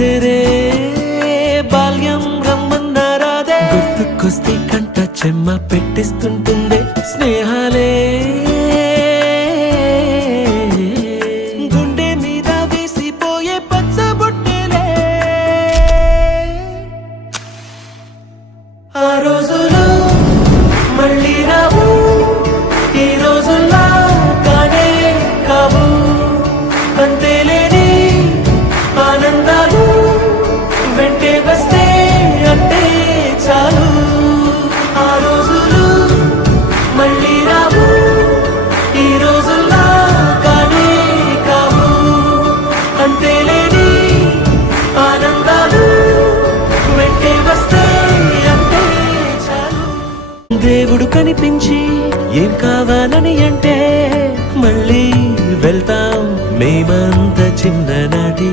అరే బాల్యం రమ్మన్నారాదే గుర్తుకొస్తే కంట చెమ్మ పెట్టిస్తుంటుందే స్నేహాలే గుండె మీద వేసిపోయే పచ్చబొట్టెలే ఆ రోజులు మళ్ళీ రావు ఈ రోజుల్లా కానే కావు అంతేలేని ఆనందాలు వెంటే వస్తే అంటే చాలు ఆ రోజులు మళ్ళీ రావు ఈ రోజుల్లా కానే కావు అంతేలేని ఆనందాలు వెంటే వస్తే అంటే చాలు దేవుడు కనిపించి ఏం కావాలని అంటే మళ్ళీ వెళ్తాం మేమంత చిన్ననాటి